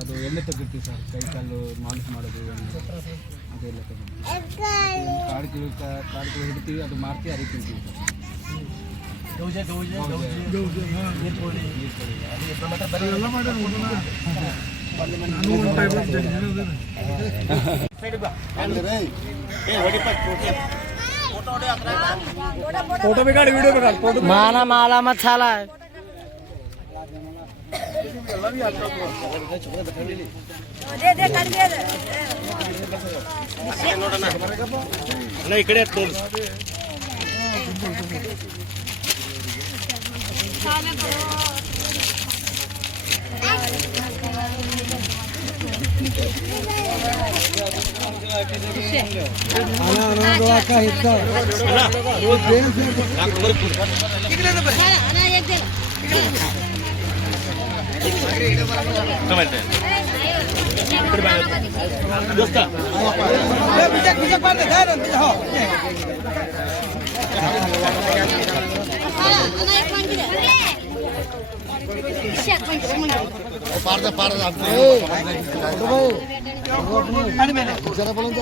ಅದು ಎಣ್ಣೆ ತೆಗಿರ್ತೀವಿ ಸರ್ ಕೈ ಕಾಲು ಮಾಲಿಶ್ ಮಾಡೋದು ಎಣ್ಣೆ ಅದೆಲ್ಲ ತೆಗಿರ್ತೀವಿ ಕಾಡು ಕಿಳು ಕಾಡು ಕಿಳು ಹಿಡ್ತೀವಿ ಅದು ಮಾರ್ತೀವಿ ಅರಿ ತಿಂತೀವಿ ಸರ್ फोटो ಬೇಕಾಡಿ ವಿಡಿಯೋ ಬೇಕಾಡಿ ಫೋಟೋ ಮಾನ ಮಾಲ ಮತ್ ಸಾಲ दे दे कर दे ಅಣ್ಣ ಈ ಕಡೆ ತೋರಿಸಿ ಅಣ್ಣ পারদা পারদা আপনি जरा बोलून तो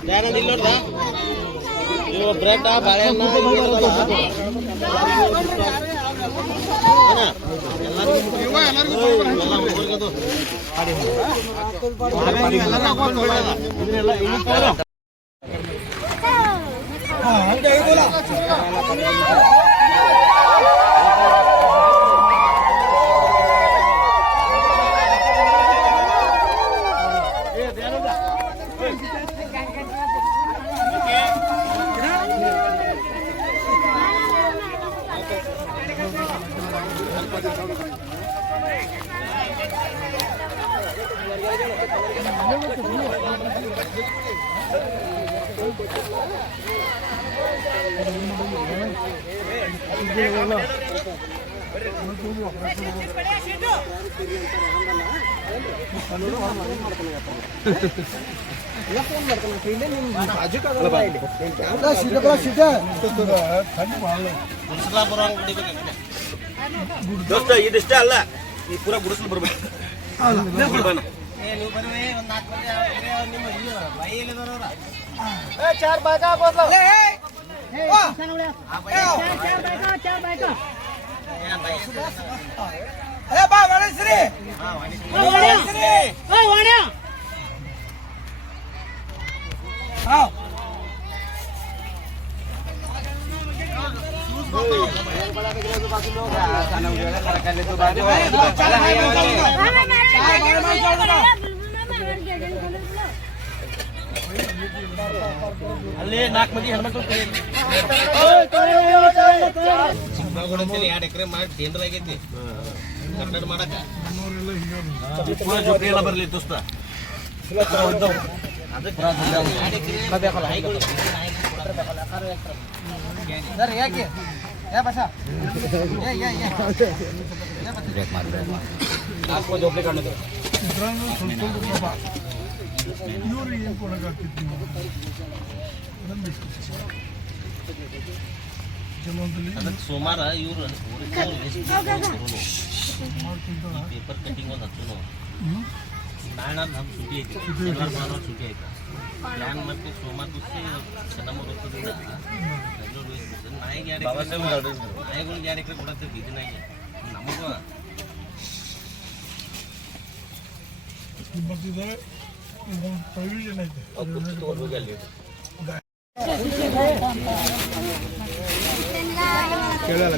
ಹುಡುಗ ಏಯ್ ಓ ಬೇ ಬ್ರೆಡ್ ಬಾಳೆಹಣ್ಣು ದೋಸ್ತ ಇದಿಷ್ಟ ಅಲ್ಲ ಈ ಪೂರ ಗುಡಿಸಲು ಬರ್ಬೇಕು. ચાર બાયકા બોલો અરે બા વણેશ્રી વણેશ્રી વણ્યા આવ બાકી ಅಲ್ಲಿ ನಾಲ್ಕು ಮಂದಿ ಹೆಣ್ಮಕ್ಳು ಎರಡು ಎಕರೆ ಮಾಡಿ ಟೆಂಡರ್ ಆಗೈತಿ. ಕನ್ನಡ ಮಾಡಕ ಜೊತೆ ಎಲ್ಲ ಬರಲಿ ದೋಸ್ತ. ಸರ್ ಯಾಕೆ? ಯಾ ಬಸ ನಾಲ್ಕು ಜೋಪಡಿ ಕಾಣೋದು ಅದಕ್ಕೆ ಸೋಮವಾರ ಇವರು ಪೇಪರ್ ಕಟ್ಟಿಂಗ್ ಒಂದು ಹಚ್ಚು ನಾಳೆ ನಮ್ಮ ಸುಟಿ ಐತಿ ಶನಿವಾರ ಭಾನುವಾರ ಸುಟಿ ಐತಿ ಪ್ಲ್ಯಾನ್ ಮಾಡ್ತೀವಿ ಸೋಮವಾರ ದಿವಸ ಚೆನ್ನಮ್ಮ ವೃತ್ತದಿಂದ ಬೆಂಗಳೂರು ನಾಯಿಗೆ ಎರಡು ನಾಯಿಗಳಿಗೆ ಎರಡು ಎಕರೆ ಕೊಡತ್ತೀವಿ ಬೀದಿನಾಗೆ ನಮಗೂ ಕೇಳಲ್ಲ.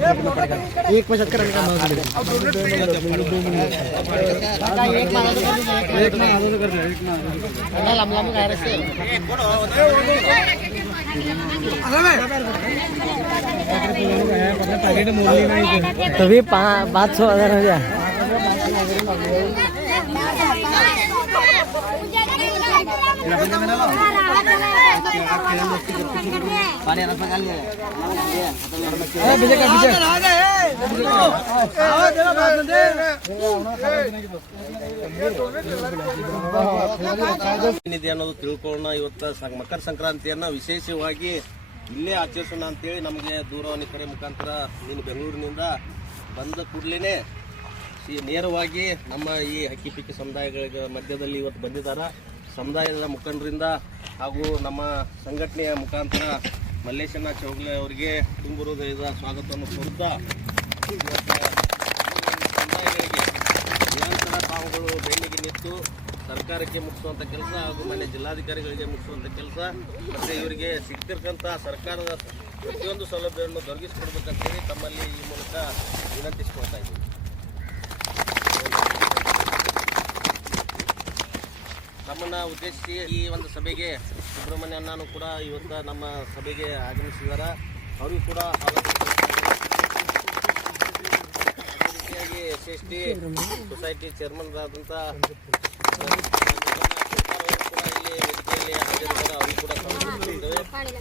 एक पैशात करा एक लांब काय रस्ते तुम्ही पाच सो हजार ಏನಿದೆ ಅನ್ನೋದು ತಿಳ್ಕೊಳ್ಳೋಣ. ಇವತ್ತು ಮಕರ ಸಂಕ್ರಾಂತಿಯನ್ನ ವಿಶೇಷವಾಗಿ ಇಲ್ಲೇ ಆಚರಿಸೋಣ ಅಂತೇಳಿ ನಮಗೆ ದೂರವಾಣಿ ಕರೆ ಮುಖಾಂತರ ನೀನು ಬೆಂಗಳೂರಿನಿಂದ ಬಂದ ಕೂಡಲೇ ನೇರವಾಗಿ ನಮ್ಮ ಈ ಹಕ್ಕಿ ಪಿಕ್ಕಿ ಸಮುದಾಯಗಳ ಮಧ್ಯದಲ್ಲಿ ಇವತ್ತು ಬಂದಿದ್ದಾರೆ. ಸಮುದಾಯದ ಮುಖಂಡರಿಂದ ಹಾಗೂ ನಮ್ಮ ಸಂಘಟನೆಯ ಮುಖಾಂತರ ಮಲ್ಲೇಶನ ಚೌಗ್ಲೆ ಅವರಿಗೆ ತುಂಬು ಹೃದಯದ ಸ್ವಾಗತವನ್ನು ಕೋರುತ್ತಾ ಸಮುದಾಯಗಳಿಗೆ ನಿರಂತರ ತಾವುಗಳು ಬೆನ್ನಿಗೆ ನಿಂತು ಸರ್ಕಾರಕ್ಕೆ ಮುಗಿಸುವಂಥ ಕೆಲಸ ಹಾಗೂ ಮನೆ ಜಿಲ್ಲಾಧಿಕಾರಿಗಳಿಗೆ ಮುಗಿಸುವಂಥ ಕೆಲಸ, ಮತ್ತು ಇವರಿಗೆ ಸಿಗ್ತಿರ್ತಕ್ಕಂಥ ಸರ್ಕಾರದ ಪ್ರತಿಯೊಂದು ಸೌಲಭ್ಯವನ್ನು ದೊರಕಿಸಿಕೊಡ್ಬೇಕಂತೇಳಿ ತಮ್ಮಲ್ಲಿ ಈ ಮೂಲಕ ವಿನಂತಿಸ್ಕೊಳ್ತಾ ಇದ್ದೀವಿ ನಮ್ಮನ್ನ ಉದ್ದೇಶಿಸಿ ಈ ಒಂದು ಸಭೆಗೆ ಸುಬ್ರಹ್ಮಣ್ಯ ಅಣ್ಣನು ಕೂಡ ಇವತ್ತು ನಮ್ಮ ಸಭೆಗೆ ಆಗಮಿಸಿದ್ದಾರೆ ಅವರಿಗೂ ಕೂಡ S S T society chairman ಸ್ವಾಗತಿಸುತ್ತೇವೆ.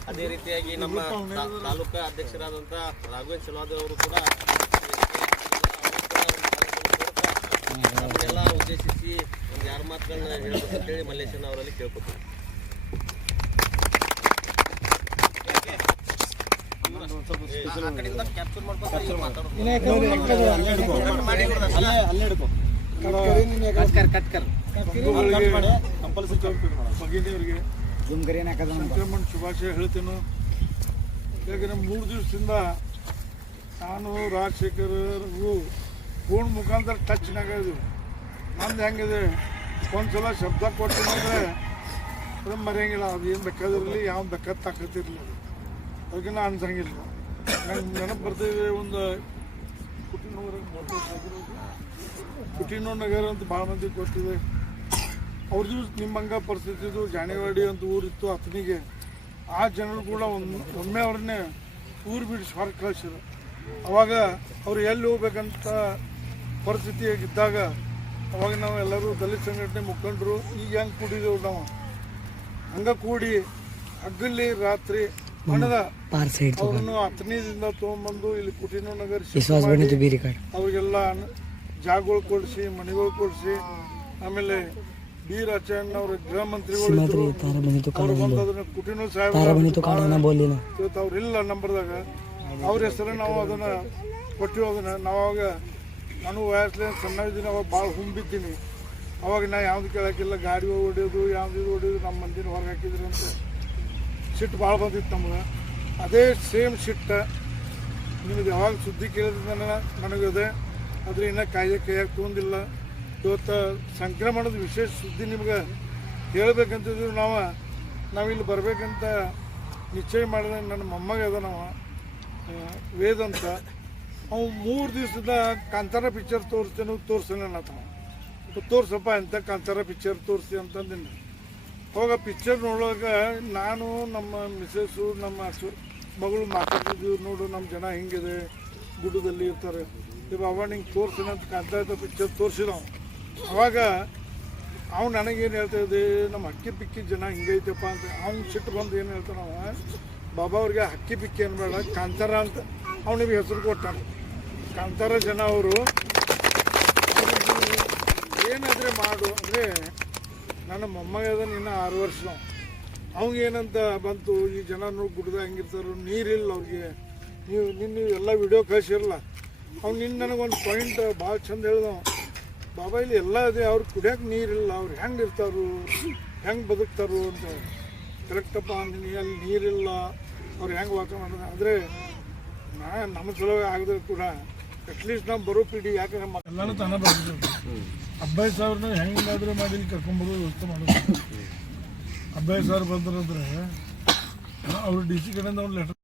ಅದೇ ರೀತಿಯಾಗಿ ನಮ್ಮ ತಾಲೂಕಾ ಅಧ್ಯಕ್ಷರಾದಂಥ ರಾಘವೇಂದ್ರ ಚಲವಾದಿ ಅವರು ಕೂಡ ನಮ್ಮನ್ನೆಲ್ಲ ಉದ್ದೇಶಿಸಿ ಒಂದು ಯಾರ ಮಾತುಗಳನ್ನ ಹೇಳ್ಬೇಕಂತೇಳಿ ಮಲ್ಲೇಶನ್ ಅವರಲ್ಲಿ ಕೇಳ್ಕೊತೀವಿ. ಸಂಕ್ರಮಣ ಶುಭಾಶಯ ಹೇಳ್ತೇನೆ ಮೂರು ದಿವಸದಿಂದ ನಾನು ರಾಜಶೇಖರ್ ಫೋನ್ ಮುಖಾಂತರ ಟಚ್ನಾಗ ಇದು. ನಂದು ಹೆಂಗಿದೆ? ಒಂದ್ಸಲ ಶಬ್ದ ಕೊಟ್ಟು ಅದು ಮರೆಯಂಗಿಲ್ಲ. ಅದು ಏನು ಬೇಕಾದಿರಲಿ ಯಾವ ಬೇಕಾದ ತಾಕತ್ತಿರಲಿ. ಅದಕ್ಕೆ ನಾನು ಅನ್ಸಂಗಿಲ್ಲ. ನಂಗೆ ನೆನಪು ಬರ್ತಿದೆ ಒಂದು ಕುಟಿನೂರ ನಗರ ಅಂತ ಭಾಳ ಮಂದಿ ಕೊಟ್ಟಿದೆ ಅವ್ರದ್ದು ನಿಮ್ಮಂಗ ಪರಿಸ್ಥಿತಿ ಇದು ಜಾಣಿವಾಡಿ ಅಂತ ಊರಿತ್ತು ಅತನಿಗೆ. ಆ ಜನರು ಕೂಡ ಒಂದು ಒಮ್ಮೆ ಅವ್ರನ್ನೇ ಊರು ಬಿಡಿಸಿ ಹೊರಗೆ ಕಳಿಸಿದ್ರು. ಅವಾಗ ಅವ್ರು ಎಲ್ಲಿ ಹೋಗ್ಬೇಕಂತ ಪರಿಸ್ಥಿತಿಯಾಗಿದ್ದಾಗ ಅವಾಗ ನಾವು ಎಲ್ಲರೂ ದಲಿತ ಸಂಘಟನೆ ಮುಖಂಡರು ಈಗ ಹೆಂಗೆ ಕೂಡಿದೆವು ನಾವು? ಹಂಗೆ ಕೂಡಿ ಹಗ್ಗಲ್ಲಿ ರಾತ್ರಿ ಹಣದ ಅವ್ರನ್ನು ಹತ್ತನೇದಿಂದ ತೊಗೊಂಬಂದು ಇಲ್ಲಿ ಕುಟೀನೋ ನಗರ ಅವ್ರಿಗೆಲ್ಲ ಜಾಗಗಳು ಕೊಡಿಸಿ ಮನೆಗಳು ಕೊಡಿಸಿ ಆಮೇಲೆ ಬಿ ರಾಜಣ್ಣ ಅವ್ರ ಗೃಹ ಮಂತ್ರಿಗಳು ಕುಟೀನೋ ಸಾಹೇಬ್ ಇವತ್ತು ಅವ್ರಿಲ್ಲ ನಂಬರ್ದಾಗ. ಅವ್ರ ಹೆಸರು ನಾವು ಅದನ್ನ ಕೊಟ್ಟಿರೋದನ್ನ ನಾವಾಗ ನಾನು ಸಣ್ಣ ಇದ್ದೀನಿ, ಅವಾಗ ಭಾಳ ಹುಂಬಿದ್ದೀನಿ. ಅವಾಗ ನಾ ಯಾವ್ದು ಕೇಳೋಕ್ಕಿಲ್ಲ, ಗಾಡಿ ಹೊಡಿಯೋದು, ಯಾವ್ದು ಇದು ಹೊಡಿಯೋದು ನಮ್ಮ ಮಂದಿನ ಹೊರಗೆ ಹಾಕಿದ್ರು ಅಂತ. ಸಿಟ್ಟು ಭಾಳ ಬಂದಿತ್ತು ನಮ್ಗೆ. ಅದೇ ಸೇಮ್ ಸಿಟ್ಟ. ನಿಮಗೆ ಯಾವಾಗ ಸುದ್ದಿ ಕೇಳಿದ್ರೆ ನನಗದೆ ಆದರೆ ಇನ್ನೂ ಕಾಯ್ದೆ ಕೈಯಾಗಿ ತೊಗೊಂಡಿಲ್ಲ. ಇವತ್ತು ಸಂಕ್ರಮಣದ ವಿಶೇಷ ಸುದ್ದಿ ನಿಮ್ಗೆ ಹೇಳ್ಬೇಕಂತಿದ್ರು ನಾವು. ನಾವಿಲ್ಲಿ ಬರಬೇಕಂತ ನಿಶ್ಚಯ ಮಾಡಿದ. ನನ್ನ ಮೊಮ್ಮಗ ಅದ ನಾವು. ವೇದ ಅಂತ. ಅವು ಮೂರು ದಿವಸದ ಕಾಂತಾರ ಪಿಕ್ಚರ್ ತೋರಿಸ್ತೇನೆ ತೋರಿಸಲ್ಲ ಅನ್ನತ್ತಾವ ತೋರ್ಸಪ್ಪ ಎಂಥ ಕಾಂತಾರ ಪಿಕ್ಚರ್ ತೋರಿಸಿ ಅಂತಂದಿನಿ. ಹೋಗ ಪಿಕ್ಚರ್ ನೋಡುವಾಗ ನಾನು, ನಮ್ಮ ಮಿಸ್ಸಸ್ಸು ನಮ್ಮ ಮಗಳು ಮಾತಾಡ್ತಿದ್ವಿ, ನೋಡು ನಮ್ಮ ಜನ ಹಿಂಗಿದೆ, ಗುಡ್ಡದಲ್ಲಿ ಇರ್ತಾರೆ. ಇವಾಗ ಅವ ನಿಂಗೆ ತೋರಿಸಿನ ಅಂತ ಕಾಂತಾರದ ಪಿಕ್ಚರ್ ತೋರಿಸಿದ ಅವಾಗ ಅವ್ನು ನನಗೇನು ಹೇಳ್ತಾ ಇದ್ದೆ, ನಮ್ಮ ಹಕ್ಕಿ ಪಿಕ್ಕಿ ಜನ ಹಿಂಗೈತಪ್ಪ ಅಂತ. ಅವ್ನು ಸಿಟ್ಟು ಬಂದು ಏನು ಹೇಳ್ತಾನವ, ಬಾಬಾ ಅವ್ರಿಗೆ ಹಕ್ಕಿ ಪಿಕ್ಕಿ ಅನ್ಬೇಡ ಕಾಂತಾರ ಅಂತ. ಅವನಿಗೆ ಹೆಸರು ಕೊಟ್ಟಾನ. ಕಾಂತಾರ ಜನ ಅವರು ಏನಾದರೆ ಮಾಡು ಅಂದರೆ ನನ್ನ ಮೊಮ್ಮಗದ ನಿನ್ನ ಆರು ವರ್ಷ. ಅವಂಗೇನಂತ ಬಂತು, ಈ ಜನ ಗುಡ್ದ ಹೆಂಗಿರ್ತಾರೋ, ನೀರಿಲ್ಲ ಅವ್ರಿಗೆ. ನೀವು ನಿನ್ನ ಎಲ್ಲ ವಿಡಿಯೋ ಕಳಿಸಿರಲ್ಲ. ಅವ್ನು ನಿನ್ನ ನನಗೊಂದು ಪಾಯಿಂಟ್ ಭಾಳ ಚಂದ ಹೇಳ್ದವ. ಬಾಬಾ, ಇಲ್ಲಿ ಎಲ್ಲ ಇದೆ, ಅವ್ರು ಕುಡಿಯೋಕೆ ನೀರಿಲ್ಲ, ಅವ್ರು ಹೆಂಗೆ ಇರ್ತಾರೋ, ಹೆಂಗೆ ಬದುಕ್ತಾರು ಅಂತ. ಕರೆಕ್ಟಪ್ಪ ಅಂದಿನಿ, ಅಲ್ಲಿ ನೀರಿಲ್ಲ, ಅವ್ರು ಹೆಂಗೆ ಮಾಡಿದ್ರೆ ಆದರೆ ನಾ ನಮ್ಮ ಸಲುವಾಗಿ ಆಗದ್ರೆ ಕೂಡ ಅಟ್ಲೀಸ್ಟ್ ನಾವು ಬರೋ ಪೀಡಿ ಯಾಕೆ ನಮ್ಮ ಎಲ್ಲಾನು ತಾನ ಬರ್ತಿದ್ರು ಅಬ್ಬಾಯಿ ಸಾವಿರನ ಹೆಂಗಾದ್ರೂ ಮಾಡಿ ಇಲ್ಲಿ ಕರ್ಕೊಂಬರೋ ವ್ಯವಸ್ಥೆ ಮಾಡೋದು. ಅಬ್ಬಾಯಿ ಸಾವಿರ ಬಂದ್ರಂದ್ರೆ, ಅವ್ರು ಡಿ ಸಿ ಕಡೆಯಿಂದ ಒಂದು ಲೆಟರ್